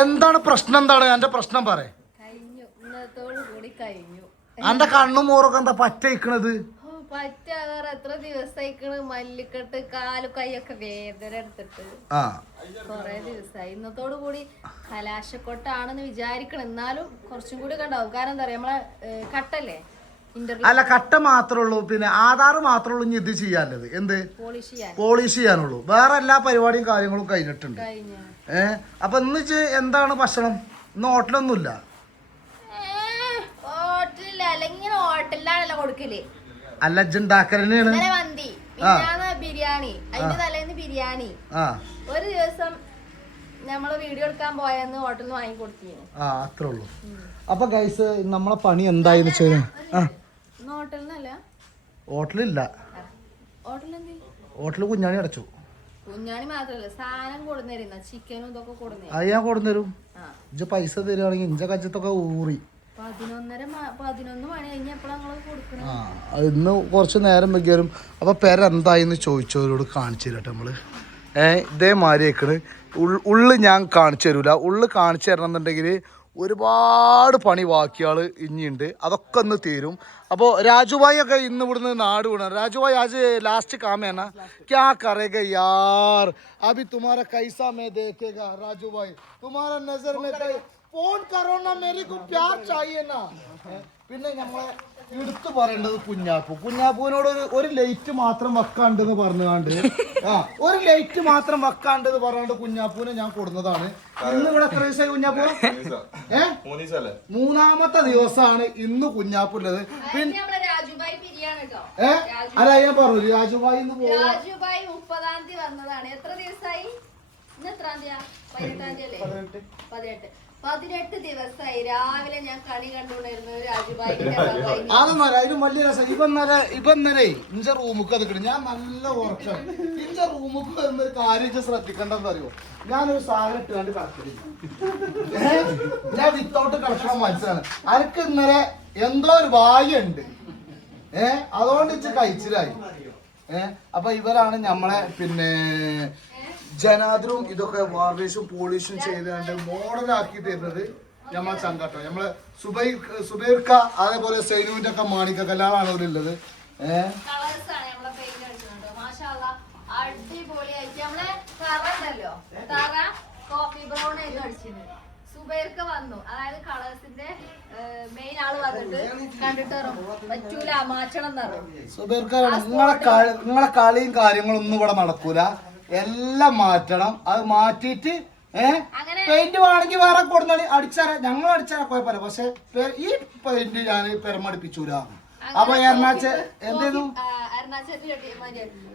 എന്താണ് പ്രശ്നം? എന്താണ് എന്റെ പ്രശ്നം? പറ. എന്റെ കണ്ണും മോറൊക്കെ എന്താ പറ്റയിക്കണത്? പറ്റാതെ എത്ര ദിവസമായിക്കണ് മല്ലിക്കെട്ട് കാലും കൈയൊക്കെ വേദന എടുത്തിട്ട് കൊറേ ദിവസമായി. ഇന്നത്തോടു കൂടി കലാശക്കൊട്ടാണെന്ന് വിചാരിക്കണം. എന്നാലും കുറച്ചും കൂടി കണ്ടാവും. കാരണം എന്താ പറയാ, നമ്മളെ കട്ടല്ലേ അല്ല, കട്ട മാത്രമേ ഉള്ളൂ, പിന്നെ ആധാർ മാത്രമേ ഉള്ളൂ. ഇനി ഇത് ചെയ്യാനുള്ളത് എന്ത്? പോളിഷ് ചെയ്യാനുള്ളൂ. വേറെ എല്ലാ പരിപാടിയും കാര്യങ്ങളും കഴിഞ്ഞിട്ടുണ്ട്. അപ്പൊ ഇന്ന് എന്താണ് ഭക്ഷണം? ഇന്ന് ഹോട്ടലൊന്നുമില്ല. ഹോട്ടലിലാണല്ലോ കൊടുക്കല്. അല്ല, ഉണ്ടാക്കലാണ് മന്തി, ബിരിയാണി, അതിന്റെ തലേന്ന് ബിരിയാണി. ഒരു ദിവസം നമ്മള് വീഡിയോ എടുക്കാൻ പോയെന്ന് ഹോട്ടലിൽ നിന്ന് വാങ്ങി കൊടുത്തിരുന്നു. അത്രേ ഉള്ളൂ. അപ്പൊ ഗൈസ്, നമ്മളെ പണി എന്തായെന്ന് വെച്ചാൽ ഹോട്ടലില്ല. ഹോട്ടലിൽ കുഞ്ഞാണി അടച്ചു. കുഞ്ഞാണി മാത്രല്ല, സാധനം കൊടുന്നേരുന്ന ചിക്കനും ഇതൊക്കെ കൊടുന്നേ. അത് ഞാൻ കൊടുന്നേരും. ഇജ്ജ് പൈസ തരുവാണെങ്കിൽ ഇഞ്ച കജ്ജത്തൊക്കെ ഊറി. 11 മണി കഴിഞ്ഞപ്പോഴാണ് കൊടുക്കണം. ഇന്ന് കുറച്ച് നേരം വെക്കാനും. അപ്പൊ പേര എന്തായിന്ന് ചോദിച്ചവരോട് കാണിച്ചു തരട്ടെ നമ്മള്. ഇതേമാതിരി ആയിക്കണ്. ഉള്ളു ഞാൻ കാണിച്ചു തരൂല. ഉള്ളു കാണിച്ചു തരണം എന്നുണ്ടെങ്കിൽ ഒരുപാട് പണി ബാക്കിയാള് ഇനിയുണ്ട്. അതൊക്കെ ഒന്ന് തീരും. അപ്പോൾ രാജുഭായി ഒക്കെ ഇന്ന് ഇവിടുന്ന് നാട് വീണ. രാജുഭായി आज लास्ट काम है ना, क्या करेगा यार? अभी तुम्हारा कैसा मैं देखेगा राजू भाई? तुम्हारा नजर में फोन करो ना, मेरे को प्यार चाहिए ना. പിന്നെ നമ്മളെ എടുത്തു പറയേണ്ടത് കുഞ്ഞാപ്പൂവിനോട് ഒരു ലൈറ്റ് മാത്രം വെക്കാണ്ടെന്ന് പറഞ്ഞുകൊണ്ട് ഒരു ലൈറ്റ് മാത്രം വെക്കാണ്ടെന്ന് പറഞ്ഞുകൊണ്ട് കുഞ്ഞാപ്പൂനെ ഞാൻ കൊടുന്നതാണ്. ഇന്ന് ഇവിടെ എത്ര ദിവസമായി കുഞ്ഞാപ്പൂ? 3ാമത്തെ ദിവസമാണ് ഇന്ന് കുഞ്ഞാപ്പുള്ളത്. പിന്നെ അല്ല, ഞാൻ പറഞ്ഞു രാജുഭായി ഇന്ന് പോകും. 30-ാം തീയതി വന്നതാണ്. എത്ര ദിവസമായി? ഇന്ന് എത്രാം തീയതി? 18-ാം തീയതി അല്ലേ? 18 ദിവസമായി. രാവിലെ ഞാൻ കണി കണ്ടുകൊണ്ടിരുന്നത് അതൊന്നല്ല, അതിന് വലിയ രസം. ഇവന്നേരെ ഇഞ്ച റൂമുക്ക് നിൽക്കണം. ഞാൻ നല്ല ഉറക്കം. ഇഞ്ച റൂമുക്ക് വരുന്ന ഒരു കാര്യം ശ്രദ്ധിക്കേണ്ടെന്ന് അറിയോ? ഞാനൊരു സാധനം ഇട്ടുകൊണ്ട് കളിക്കില്ല. ഞാൻ വിത്തൗട്ട് കളിക്കണം മനസ്സിലാണ്. അനക്ക് ഇന്നലെ എന്തോ ഒരു ഭാഗ്യമുണ്ട്. അതുകൊണ്ട് ഇച്ച് കഴിച്ചിലായി. അപ്പൊ ഇവരാണ് നമ്മളെ പിന്നെ ജനാദ്രവും ഇതൊക്കെ വാർണിഷും പോളിഷും ചെയ്താണ്ട് മോഡലാക്കി തരുന്നത് നമ്മളെ ചങ്കാട്ടോ. നമ്മളെ സുബൈർക്ക, അതേപോലെ സൈനുവിന്റെ ഒക്കെ മാണിക്ക കല്യാണമാണ് അവരുള്ളത്. വന്നു. അതായത് കളേഴ്സിന്റെ മെയിൻ ആള് വന്നിട്ട് കണ്ടിട്ട് പറ്റൂല, മാറ്റണം. സുബൈർക്ക, നിങ്ങളെ കളിയും കാര്യങ്ങളൊന്നും ഇവിടെ നടക്കൂല. എല്ലാം മാറ്റണം. അത് മാറ്റിയിട്ട് പെയിന്റ് വേണമെങ്കിൽ വേറെ കൊടുന്നാല് അടിച്ചാരാ, ഞങ്ങൾ അടിച്ചാരാ കുഴപ്പമില്ല. പക്ഷെ ഈ പെയിന്റ് ഞാൻ പെരമടിപ്പിച്ചൂല. അപ്പൊ എന്തേലും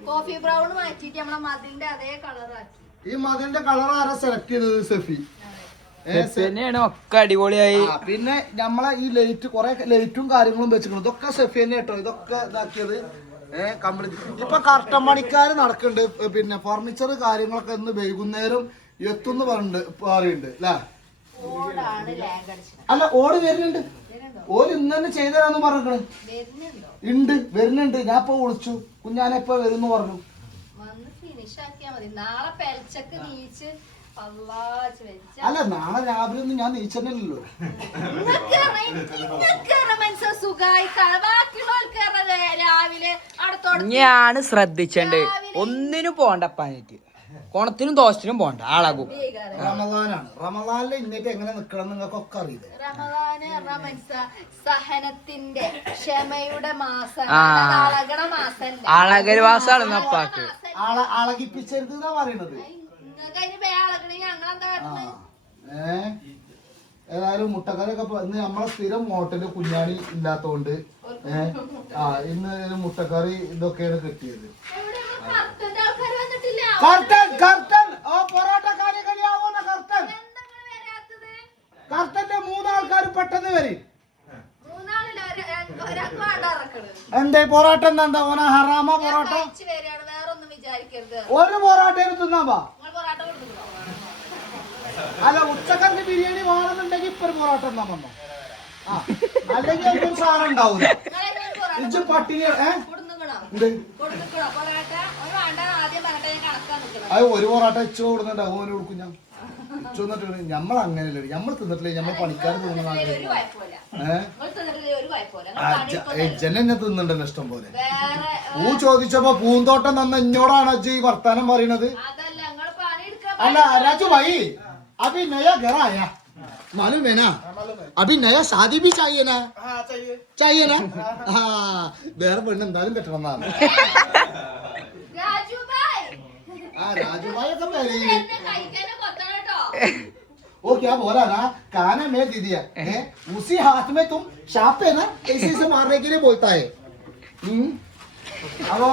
കോഫി ബ്രൗൺ മാറ്റിട്ട് നമ്മളെ മതിലിന്റെ അതേ കളറാക്കി. ഈ മതിലിന്റെ കളർ ആരാ സെലക്ട് ചെയ്തത്? സെഫി തന്നെയാണ്. ഒക്കെ അടിപൊളിയായി. പിന്നെ നമ്മളെ ഈ ലൈറ്റ്, കുറെ ലൈറ്റും കാര്യങ്ങളും വെച്ചിട്ടുണ്ട്. ഇതൊക്കെ സെഫി തന്നെ കേട്ടോ. ഇതൊക്കെ ഇതാക്കിയത് കംപ്ലീറ്റ്. ഇപ്പൊ കർട്ടൻ പണിക്കാര് നടക്കുന്നുണ്ട്. പിന്നെ ഫർണിച്ചർ കാര്യങ്ങളൊക്കെ ഇന്ന് വൈകുന്നേരം എത്തുന്ന് പറയുന്നുണ്ട് അല്ലേ? അല്ല, ഓട് വരുന്നുണ്ട്. ഓര് ഇന്ന് തന്നെ ചെയ്തരാന്ന് പറഞ്ഞിരിക്കണ്. ഉണ്ട്, വരുന്നുണ്ട്. ഞാൻ ഇപ്പൊ വിളിച്ചു. കുഞ്ഞാനെപ്പോ വരുന്നു പറഞ്ഞു. അല്ല, നാളെ രാവിലെ ഒന്നും ഞാൻ നീച്ചല്ലോ. ഞാൻ ശ്രദ്ധിച്ചണ്ട്. ഒന്നിനും പോണ്ടപ്പാനിട്ട്, കോണത്തിനും ദോഷത്തിനും പോണ്ട, ആളാകും. റമദാനാണ്. റമദാനിൽ ഇന്നേക്ക് എങ്ങനെ നിക്കണം നിങ്ങൾക്കൊക്കെ അറിയില്ല. സഹനത്തിന്റെ ക്ഷമയുടെ മാസം, അളകൽ മാസാണ് നപ്പാക്ക്. അളകിപ്പിച്ചരുത് എന്നാ പറയണത്. ഏതായാലും മുട്ടക്കറിയൊക്കെ ഇന്ന് നമ്മളെ സ്ഥിരം ഹോട്ടല് കുഞ്ഞാണി ഇല്ലാത്തോണ്ട് ഇന്ന് മുട്ടക്കറി ഇതൊക്കെയാണ് കിട്ടിയത്. കർട്ടന്റെ 3 ആൾക്കാർ പെട്ടെന്ന് വരും. എന്തേ പൊറോട്ട? എന്താ ഓന ഹറാമ പൊറോട്ട? ഒരു പൊറോട്ടയിൽ തിന്നാ. അല്ല, ഉച്ചക്കറിന് ബിരിയാണി വേണമെന്നുണ്ടെങ്കിൽ ഇപ്പൊ ഒരു പൊറോട്ട എന്നാ വന്നോ. അല്ലെങ്കിൽ ഒരു സാധനം ഉണ്ടാവൂല. പട്ടിണി അത് ഒരു പൊറോട്ട ഇച്ചു കൊടുക്കുന്നുണ്ട്. ഓന് കൊടുക്കും ഞാൻ. നമ്മൾ അങ്ങനെയല്ലേ നമ്മൾ തിന്നിട്ടില്ലേ നമ്മൾ പണിക്കാർ ജന തിന്നുണ്ടല്ലോ ഇഷ്ടം പോലെ പൂ ചോദിച്ചപ്പോ പൂന്തോട്ടം തന്ന ഇഞ്ഞോടാണ് അജ്ജ് ഈ വർത്താനം പറയണത് അല്ല രാജു ഭായി अभी नया घर आया मालूम है ना अभी नया शादी भी चाहिए ना चाहिए ना हाँ വേറെ പെണ്ണ് എന്തായാലും കെട്ടണമെന്നാണ് राजू भाई तो पहले वो क्या बोला ना काना में दे दिया है उसी हाथ में तुम शाप है ना ऐसे से मारने के लिए बोलता है അപ്പൊ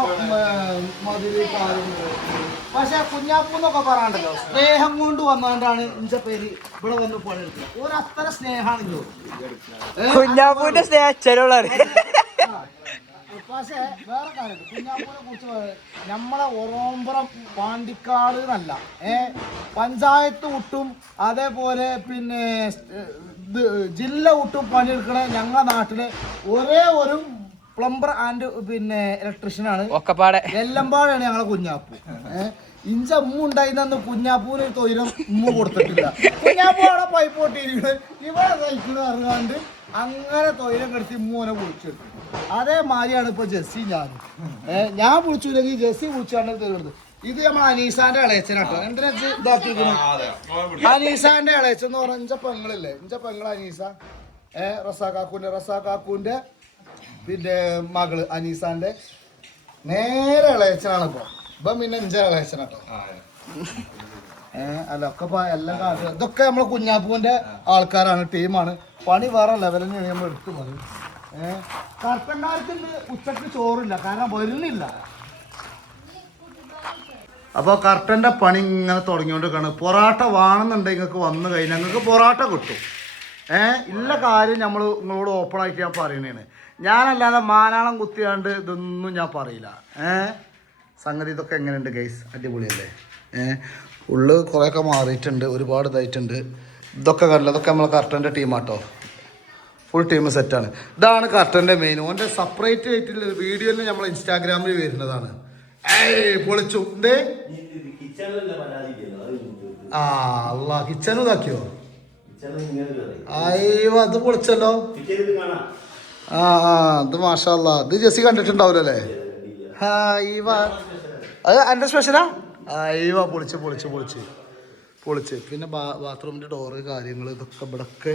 പക്ഷെ കുഞ്ഞാപ്പൂന്നൊക്കെ പറയാണ്ടല്ലോ സ്നേഹം കൊണ്ട് വന്നുകൊണ്ടാണ് ഇഞ്ച പേര് ഇവിടെ വന്ന് പണിയെടുക്കുക ഒരത്ര സ്നേഹമാണല്ലോ കുഞ്ഞാപ്പൂന്റെ സ്നേഹച്ചരുള്ള പക്ഷെ വേറെ കാര്യം കുഞ്ഞാപ്പൂനെ കുറിച്ച് നമ്മളെ ഒറോമ്പുറം പാണ്ടിക്കാട് എന്നല്ല പഞ്ചായത്ത് വിട്ടും അതേപോലെ പിന്നെ ജില്ല വിട്ടും പണിയെടുക്കണ ഞങ്ങളുടെ നാട്ടിലെ ഒരേ ഒരു പ്ലംബർ ആൻഡ് പിന്നെ ഇലക്ട്രീഷ്യനാണ് എല്ലമ്പാടാണ് ഞങ്ങളെ കുഞ്ഞാപ്പൂ ഇഞ്ച ഉമ്മ ഉണ്ടായിരുന്ന കുഞ്ഞാപ്പൂന് തൊയിലും ഉമ്മ കൊടുത്തിട്ടില്ല കുഞ്ഞാപ്പൂ അവിടെ പൈപ്പ് പൊട്ടിയിരിക്കുന്നത് ഇവിടെ സൈക്കിൾ അറിയാണ്ട് അങ്ങനെ തൊയിലും കെടുത്തി ഉമ്മൂനെ വിളിച്ചിട്ടു അതേമാതിരിയാണ് ഇപ്പൊ ജെസ്സി ഞാൻ വിളിച്ചില്ലെങ്കിൽ ജെസ്സി വിളിച്ചാണ് തരുന്നത് ഇത് നമ്മൾ അനീസാന്റെ ഇളയച്ചനാട്ടോ എന്തിനാ ഇതാക്കിയിരിക്കണം അനീസാന്റെ ഇളയച്ചെന്ന് പറഞ്ഞ ഇഞ്ച പെങ്ങളില്ലേ ഇഞ്ച പെങ്ങൾ അനീസ റസാക്കാക്കൂന്റെ പിന്നെ മകള് അനീസാന്റെ നേരെ ഇളയച്ചനാണ് ഇപ്പം പിന്നെ ഇഞ്ച ഇളയച്ചനാട്ടോ അല്ല ഒക്കെ എല്ലാം ഇതൊക്കെ നമ്മളെ കുഞ്ഞാപ്പൂവിന്റെ ആൾക്കാരാണ് ടീമാണ് പണി വേറെ ലെവലിന് നമ്മൾ എടുത്തു മതി കർത്തൻകാർക്ക് ഉച്ചക്ക് ചോറില്ല കാരണം വരുന്നില്ല അപ്പോൾ കർട്ടൻ്റെ പണി ഇങ്ങനെ തുടങ്ങിക്കൊണ്ടിരിക്കുകയാണ് പൊറാട്ട വേണമെന്നുണ്ടെങ്കിൽ നിങ്ങൾക്ക് വന്നു കഴിഞ്ഞാൽ നിങ്ങൾക്ക് പൊറാട്ട കിട്ടും ഇല്ല കാര്യം നമ്മൾ നിങ്ങളോട് ഓപ്പണായിട്ട് ഞാൻ പറയണേണ് ഞാനല്ലാതെ മാനാളം കുത്തിയാണ്ട് ഇതൊന്നും ഞാൻ പറയില്ല സംഗതി ഇതൊക്കെ എങ്ങനെയുണ്ട് ഗൈസ് അടിപൊളിയല്ലേ ഉള്ളു കുറേയൊക്കെ മാറിയിട്ടുണ്ട് ഒരുപാട് ഇതായിട്ടുണ്ട് ഇതൊക്കെ കണ്ടില്ല ഇതൊക്കെ നമ്മളെ കർട്ടൻ്റെ ടീമാട്ടോ ഫുൾ ടീം സെറ്റാണ് ഇതാണ് കർട്ടൻ്റെ മെയിൻ ഓൻ്റെ സെപ്പറേറ്റ് ആയിട്ടുള്ള വീഡിയോയിൽ നമ്മൾ ഇൻസ്റ്റാഗ്രാമിൽ വരുന്നതാണ് പൊളിച്ചു എന്തേ അല്ല കിച്ചനും ഇതാക്കിയോ അയ്യോ അത് പൊളിച്ചല്ലോ അത് മാഷല്ല ഇത് ജെസ്സി കണ്ടിട്ടുണ്ടാവില്ലല്ലേ അത് എൻ്റെ സ്പെഷ്യലാ അയ്യോ പൊളിച്ച് പിന്നെ ബാത്റൂമിൻ്റെ ഡോറ് കാര്യങ്ങൾ ഇതൊക്കെ ഇവിടൊക്കെ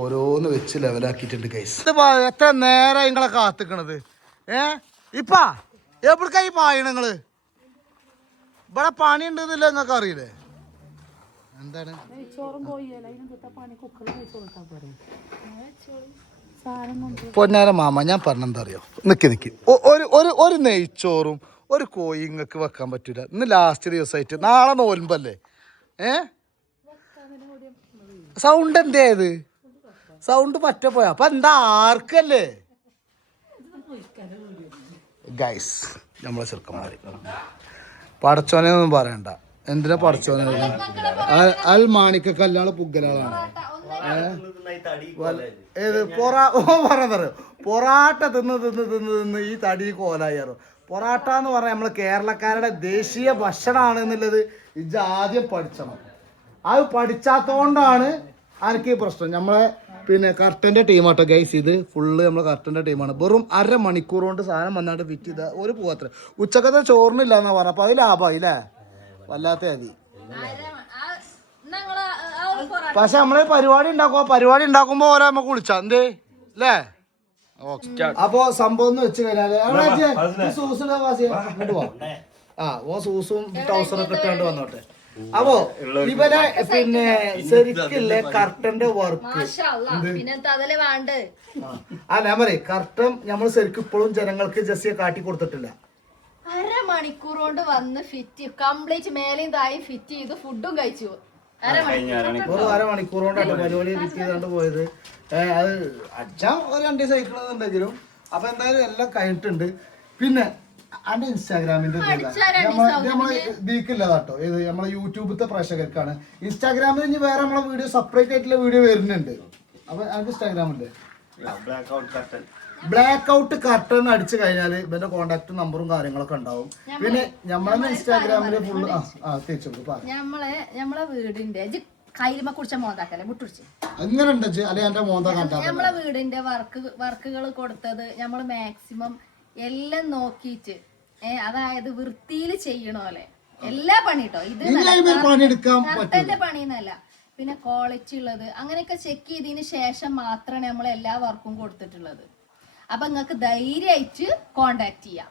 ഓരോന്ന് വെച്ച് ലെവലാക്കിയിട്ടുണ്ട് ഗൈസ് എത്ര നേരം നിങ്ങളെ കാത്തിക്കണത് ഇപ്പാ എവിടേക്കായി പായണ നിങ്ങള് ഇവിടെ പണി ഉണ്ടെന്നില്ല നിങ്ങൾക്ക് അറിയില്ലേ എന്താണ് പൊന്നാര മാമ ഞാൻ പറഞ്ഞെന്താ അറിയോ നിക്ക് ഒരു നെയ്ച്ചോറും ഒരു കോഴി ഇങ്ങക്ക് വെക്കാൻ പറ്റൂല ഇന്ന് ലാസ്റ്റ് ദിവസമായിട്ട് നാളെ നോൽമ്പല്ലേ സൗണ്ട് എന്തേത് സൗണ്ട് പറ്റ പോയാ അപ്പൊ എന്താ ആർക്കല്ലേ ഗൈസ് നമ്മളെ ചെറുക്കന്മാര് പടച്ചോനെ ഒന്നും പറയണ്ട എന്തിനാ പടച്ചോനെ അൽ മാണിക്ക കല്യാണ പുggലാളാണ് ഏത് പൊറാട്ട തിന്ന് ഈ തടി കോലായിറോ പൊറാട്ട എന്ന് പറഞ്ഞാൽ നമ്മൾ കേരളക്കാരുടെ ദേശീയ ഭക്ഷണമാണ് എന്നുള്ളത് ഇത് ആദ്യം പഠിച്ചണം അത് പഠിച്ചാത്തോണ്ടാണ് എനിക്ക് പ്രശ്നം നമ്മളെ പിന്നെ കർട്ടൻ്റെ ടീമാട്ടോ ഗൈസ് ഇത് ഫുള്ള് നമ്മളെ കർട്ടൻ്റെ ടീമാണ് വെറും 1/2 മണിക്കൂർ കൊണ്ട് സാധനം വന്നാണ്ട് ഫിറ്റ് ചെയ്ത ഒരു പോവാത്ര ഉച്ചക്കത്തെ ചോറിനില്ല എന്നാ പറഞ്ഞ അപ്പൊ അത് ലാഭമായി അല്ലേ വല്ലാത്ത മതി പക്ഷെ നമ്മള് പരിപാടി ഉണ്ടാക്കുമ്പോ ഓരോ നമുക്ക് വിളിച്ചാ എന്തേ അല്ലേ അപ്പൊ സംഭവം എന്ന് വെച്ച് കഴിഞ്ഞാല് സൂസും ട്രൗസറൊക്കെ ഇട്ടാണ്ട് വന്നോട്ടെ അപ്പോ ഇവരെ പിന്നെ ശരിക്കില്ലേ കർട്ടന്റെ വർക്ക് ഞാൻ പറയും കർട്ടൻ നമ്മൾ ശരിക്കും ഇപ്പോഴും ജനങ്ങൾക്ക് ജസ്റ്റ് കാട്ടി കൊടുത്തിട്ടില്ല 1/2 മണിക്കൂർ കൊണ്ട് വന്ന് ഫിറ്റ് കംപ്ലീറ്റ് മേലെയും തായും ഫിറ്റ് ചെയ്ത് ഫുഡും കഴിച്ചു 1/2 മണിക്കൂർ കൊണ്ടല്ല പരിപാടി ഫിറ്റ് ചെയ്താണ്ട് പോയത് അത് അച്ഛൻ ഒരു 2 സൈക്കിൾ ഉണ്ടെങ്കിലും അപ്പൊ എന്തായാലും എല്ലാം കഴിഞ്ഞിട്ടുണ്ട് പിന്നെ അന്റെ ഇൻസ്റ്റാഗ്രാമിന്റെ നമ്മളെ ദീക്കില്ല കേട്ടോ ഇത് നമ്മളെ യൂട്യൂബത്തെ പ്രേക്ഷകർക്കാണ് ഇൻസ്റ്റാഗ്രാമിൽ ഇനി വേറെ നമ്മളെ വീഡിയോ സെപ്പറേറ്റ് ആയിട്ടുള്ള വീഡിയോ വരുന്നുണ്ട് അപ്പൊ അതിന്റെ ഇൻസ്റ്റാഗ്രാമിന്റെ ബ്ലാക്ക് ഔട്ട് കർട്ടൻ അടിച്ചു കഴിഞ്ഞാൽ ഇവന്റെ കോണ്ടാക്ട് നമ്പറും കാര്യങ്ങളൊക്കെ ഉണ്ടാവും പിന്നെ നമ്മളെ ഇൻസ്റ്റാഗ്രാമില് ഫുള്ള് നമ്മളെ വീടിന്റെ കയ്യിലുമ്മ കുടിച്ച മോന്താക്കല്ലേ മുട്ടുടിച്ച് അങ്ങനെ ഉണ്ട് അല്ലെ എന്റെ മോന്ത കണ്ടാ നമ്മളെ വീടിന്റെ വർക്കുകൾ കൊടുത്തത് നമ്മൾ മാക്സിമം എല്ലാം നോക്കിയിട്ട് അതായത് വൃത്തിയിൽ ചെയ്യണോലെ എല്ലാ പണി കേട്ടോ ഇത് പണിന്നല്ല പിന്നെ ക്വാളിറ്റി ഉള്ളത് അങ്ങനെയൊക്കെ ചെക്ക് ചെയ്തതിന് ശേഷം മാത്രമാണ് നമ്മൾ എല്ലാ വർക്കും കൊടുത്തിട്ടുള്ളത്. അപ്പൊ നിങ്ങൾക്ക് ധൈര്യമായിട്ട് കോണ്ടാക്ട് ചെയ്യാം.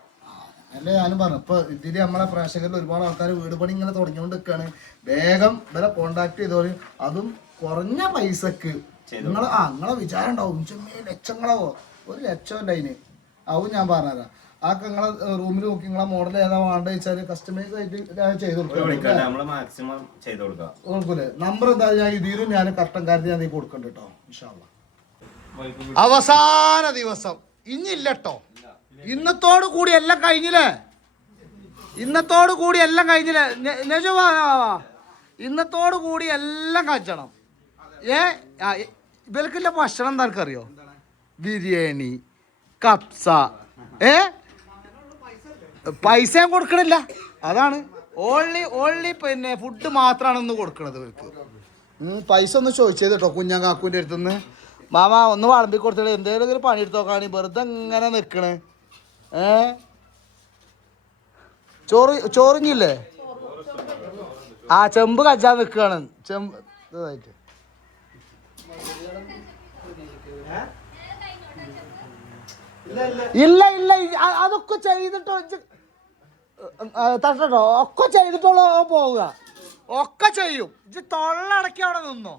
അല്ലേ ഞാനും പറഞ്ഞു ഇപ്പൊ ഇതില് നമ്മളെ പ്രേക്ഷകരിൽ ഒരുപാട് ആൾക്കാർ വീട് പണി ഇങ്ങനെ തുടങ്ങിക്കൊണ്ട് നിൽക്കാണ്. വേഗം ഇവരെ കോണ്ടാക്ട് ചെയ്തോളി. അതും കുറഞ്ഞ പൈസക്ക് നിങ്ങളെ വിചാരം ഉണ്ടാവും ലക്ഷങ്ങളാവോ, 1 ലക്ഷം അതിന് ആവും. ഞാൻ പറഞ്ഞുതരാം. ആക്കെ നിങ്ങളെ റൂമിൽ നോക്കി നിങ്ങളെ മോഡൽ ഏതാ വേണ്ടത് വെച്ചാൽ കസ്റ്റമൈസ് ആയിട്ട് ചെയ്ത് കൊടുക്കൂലേ. നമ്പർ എന്താ ഞാൻ ഇതിലും ഞാൻ കറക്റ്റം കാര്യത്തിൽ ഞാൻ കൊടുക്കണ്ട കേട്ടോ. ഇൻഷാ അല്ലാഹ്. അവസാന ദിവസം ഇനിയില്ലട്ടോ. ഇന്നത്തോട് കൂടി എല്ലാം കഴിഞ്ഞില്ലേ? ഇന്നത്തോട് കൂടി എല്ലാം കഴിഞ്ഞില്ലേ? ഇന്നത്തോട് കൂടി എല്ലാം കഴിച്ചണം. ഇവൽക്കില്ല ഭക്ഷണം എന്താ എനിക്കറിയോ? ബിരിയാണി, കപ്സ. പൈസ കൊടുക്കണില്ല, അതാണ് ഓൺലി പിന്നെ ഫുഡ് മാത്രമാണ് ഇന്ന് കൊടുക്കണത് ഇവർക്ക്. പൈസ ഒന്ന് ചോദിച്ചത് കേട്ടോ കുഞ്ഞാ കാക്കൂൻ്റെ അടുത്തുനിന്ന്. മാമ ഒന്ന് വളമ്പി കൊടുത്തിട്ട് എന്തെങ്കിലും ഒരു പണി എടുത്ത് നോക്കാണ്. വെറുതെ ഇങ്ങനെ നിൽക്കണേ. ചോറിഞ്ഞില്ലേ? ആ ചെമ്പ് കജ്ജാൻ നിൽക്കുകയാണ്. ചെമ്പ് ഇതായിട്ട് ഇല്ല ഇല്ല അതൊക്കെ ചെയ്തിട്ടോ തട്ടോ ഒക്കെ ചെയ്തിട്ടുള്ള പോവുക. ഒക്കെ ചെയ്യും. ഇത് തൊള്ളടക്കി അവിടെ നിന്നോ.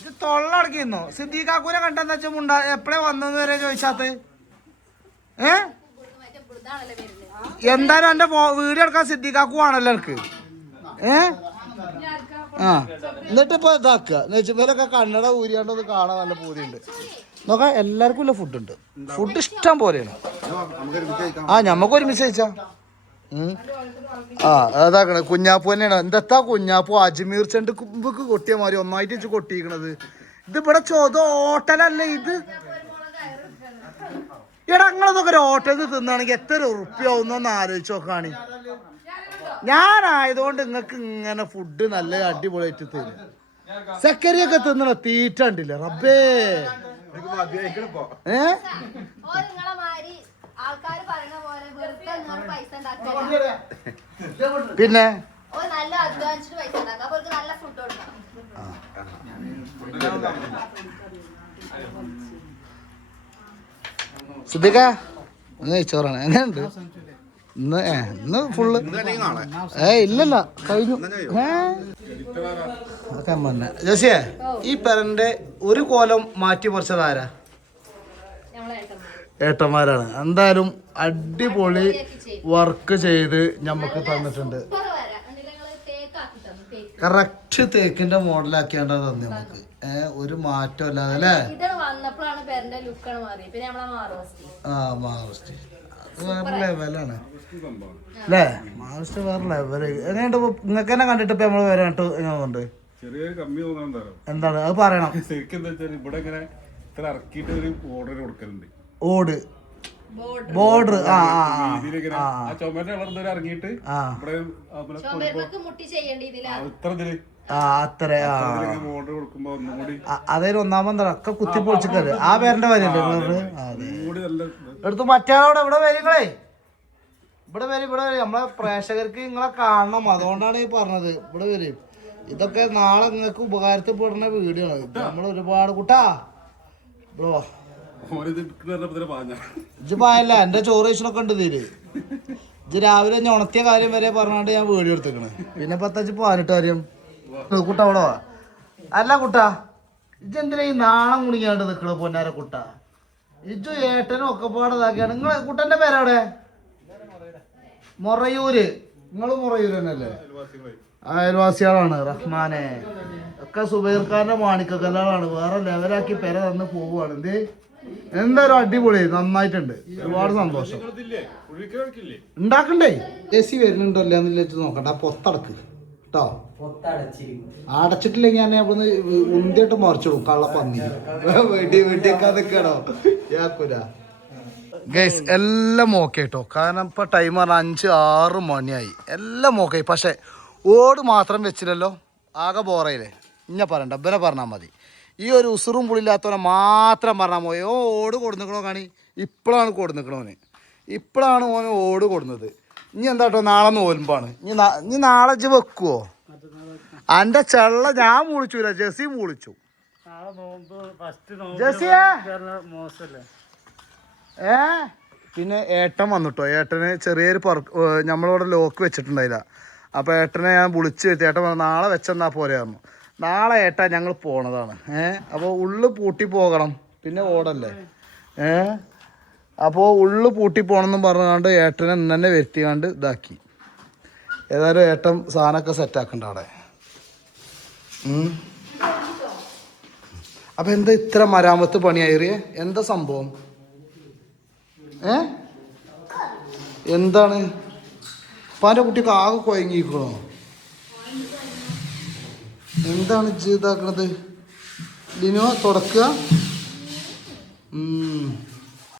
ഇത് തൊള്ളടക്കി നിന്നോ. സിദ്ദീഖാക്കൂനെ കണ്ടെന്ന് വെച്ചാൽ മുണ്ട എപ്പോഴേ വന്നെന്ന് വരെ ചോദിച്ചാത്ത്. എന്തായാലും എന്റെ വീഡിയോ എടുക്കാൻ സിദ്ദീഖാക്കു ആണല്ലോ എനിക്ക്. എന്നിട്ടിപ്പോ ഇതാക്കുക നെച്ചുമേലൊക്കെ കണ്ണട ഊരിയാണ്ടൊന്ന് കാണാൻ നല്ല പൂതിയുണ്ട്. നോക്കാം എല്ലാവർക്കും ഉള്ള ഫുഡുണ്ട്. ഫുഡ് ഇഷ്ടം പോലെയാണ്. ഞമ്മക്ക് ഒരുമിച്ച് കഴിച്ചാ. അതാക്കണ കുഞ്ഞാപ്പു തന്നെയാണ്. എന്താ കുഞ്ഞാപ്പു അജ്മീർ ചെണ്ട് കുമ്പക്ക് കൊട്ടിയ മാതിരി ഒന്നായിട്ട് വെച്ച് കൊട്ടിയിരിക്കണത്. ഇത് ഇവിടെ ഹോട്ടലല്ലേ ഇത്? എടാ നിങ്ങളതൊക്കെ ഒരു ഹോട്ടലിൽ തിന്നാണെങ്കിൽ എത്ര ഉറുപ്പ്യാവുന്നൊന്ന് ആലോചിച്ച് നോക്കാണ്. ഞാനായതുകൊണ്ട് നിങ്ങൾക്ക് ഇങ്ങനെ ഫുഡ് നല്ല അടിപൊളിയായിട്ട് തരും. സക്കരിയൊക്കെ തിന്നണ തീറ്റ ഉണ്ടില്ല റബ്ബേ. പിന്നെ സിദ്ദീഖ ഒന്ന് കഴിച്ചോറാണ്. എങ്ങനെയുണ്ട് ഇന്ന് ഫുള്ള്? ഇല്ലല്ല കഴിഞ്ഞു. ജോസിയെ ഈ പെരന്റെ ഒരു കോലം മാറ്റി പറിച്ചതാരാ? ഏട്ടന്മാരാണ്. എന്തായാലും അടിപൊളി വർക്ക് ചെയ്ത് ഞമ്മക്ക് തന്നിട്ടുണ്ട്. കറക്റ്റ് തേക്കിന്റെ മോഡലാക്കിയാണ്ടാ തന്നെ നമുക്ക്. ഒരു മാറ്റം അല്ലാതെ അല്ലേ? മാറോസ്റ്റ് വേറെ ലെവലാണ് അല്ലേ? മാറോസ്റ്റ് വേറെ ലെവല്. എങ്ങനെയുണ്ട് നിങ്ങൾക്ക് തന്നെ കണ്ടിട്ട് ഇപ്പൊ നമ്മള് വരാനായിട്ട് എങ്ങനെയുണ്ട്? എന്താണ് അത് പറയണം. ഓട് ബോർഡർ അത്ര അതായത് ഒന്നാമത് ഒക്കെ കുത്തി പൊളിച്ചിട്ട് ആ പേരന്റെ വരില്ലേ എടുത്തു. മറ്റേളോടെ ഇവിടെ വരികളേ, ഇവിടെ വരും നമ്മളെ പ്രേക്ഷകർക്ക് നിങ്ങളെ കാണണം. അതുകൊണ്ടാണ് ഈ പറഞ്ഞത്. ഇവിടെ വരും. ഇതൊക്കെ നാളെ നിങ്ങൾക്ക് ഉപകാരത്തിൽ പെടുന്ന വീഡിയോ ആണ്. നമ്മൾ ഒരുപാട് കുട്ടാ ബ്രോ ഇജ്ജ് പായല്ല എന്റെ ചോറ് കഴിച്ചൊക്കെ ഉണ്ട് തീര്. ഇജ്ജ് രാവിലെ ഉണത്തിയ കാര്യം വരെ പറഞ്ഞാണ്ട് ഞാൻ വീഡിയോ എടുത്തേക്കണ്. പിന്നെ 18 കാര്യം കുട്ട അവിടെ വാ. അല്ല കുട്ടാ ഇജ്ജ് എന്തിനാ ഈ നാണം കുണിക്കാണ്ട് നിക്കണ പൊന്നാര കുട്ട? ഇജ്ജു ഏട്ടനും ഒക്കെ പാടതാക്കിയാണ്. നിങ്ങളെ കുട്ടന്റെ പേരവിടെ? മൊറയൂര്. നിങ്ങള് മൊറയൂര് തന്നെയല്ലേ? അയൽവാസികളാണ്. റഹ്മാനെ ഒക്കെ സുബൈർഖാന്റെ മാണിക്കല്ലാളാണ്. വേറെ ലെവലാക്കി പെര തന്ന് പോവുകയാണ്. എന്ത് എന്തായാലും അടിപൊളി നന്നായിട്ടുണ്ട്. ഒരുപാട് സന്തോഷം. ഉണ്ടാക്കണ്ടേ? AC വരുന്നുണ്ടോ ഇല്ലാന്നില്ല നോക്കണ്ട. പൊത്തടക്ക് കേട്ടോ. അടച്ചിട്ടില്ലെങ്കിൽ ഞാൻ അവിടുന്ന് ഉന്തിയിട്ട് മറിച്ചിടും. കള്ളപ്പന്നി വെടിയൊക്കെ നിൽക്കണോ യാക്കൂല. ഗൈസ് എല്ലാം ഓക്കെ കേട്ടോ. കാരണം ഇപ്പൊ ടൈം പറഞ്ഞാൽ 5-6 മണിയായി. എല്ലാം ഓക്കെ. പക്ഷെ ഓട് മാത്രം വെച്ചില്ലല്ലോ. ആകെ ബോറയില്ലേ ഇന്നെ പറയണ്ട ഇവനെ പറഞ്ഞാൽ മതി ഈ ഒരു ഉസുറും പുളില്ലാത്തവനെ മാത്രം പറഞ്ഞാൽ മതി ഓ ഓട് കൊടുന്നിക്കണോ കാണി ഇപ്പോഴാണ് കൊടുന്നിക്കണോന് ഇപ്പോഴാണ് ഓന് ഓട് കൊടുന്നത് ഇനി എന്താ കേട്ടോ നാളെ നോൽമ്പാണ് ഇനി നാളെ ഇജ്ജ് വെക്കുവോ എൻ്റെ ചെള്ള ഞാൻ മൂളിച്ചൂല ജെസി മൂളിച്ചു പിന്നെ ഏട്ടൻ വന്നിട്ടോ ഏട്ടന് ചെറിയൊരു നമ്മളിവിടെ ലോക്ക് വെച്ചിട്ടുണ്ടായില്ല അപ്പോൾ ഏട്ടനെ ഞാൻ വിളിച്ച് വെച്ച് ഏട്ടൻ പറഞ്ഞു നാളെ വെച്ചെന്നാ പോലെയായിരുന്നു നാളെ ഏട്ടാ ഞങ്ങൾ പോണതാണ് അപ്പോൾ ഉള്ളു പൂട്ടി പോകണം പിന്നെ ഓടല്ലേ അപ്പോൾ ഉള്ളു പൂട്ടി പോകണമെന്നും പറഞ്ഞുകൊണ്ട് ഏട്ടനെ ഇന്ന് തന്നെ വരുത്തിക്കാണ്ട് ഇതാക്കി ഏതായാലും ഏട്ടൻ സാധനമൊക്കെ സെറ്റാക്കണ്ട അവിടെ അപ്പം എന്താ ഇത്ര മരാമത്ത് പണിയായിറിയേ എന്താ സംഭവം എന്താണ് പാൻ്റെ കുട്ടിക്ക് ആകെ കുഴങ്ങിക്കണോ എന്താണ് ഇതാക്കണത് ലിനോ തുടക്കുക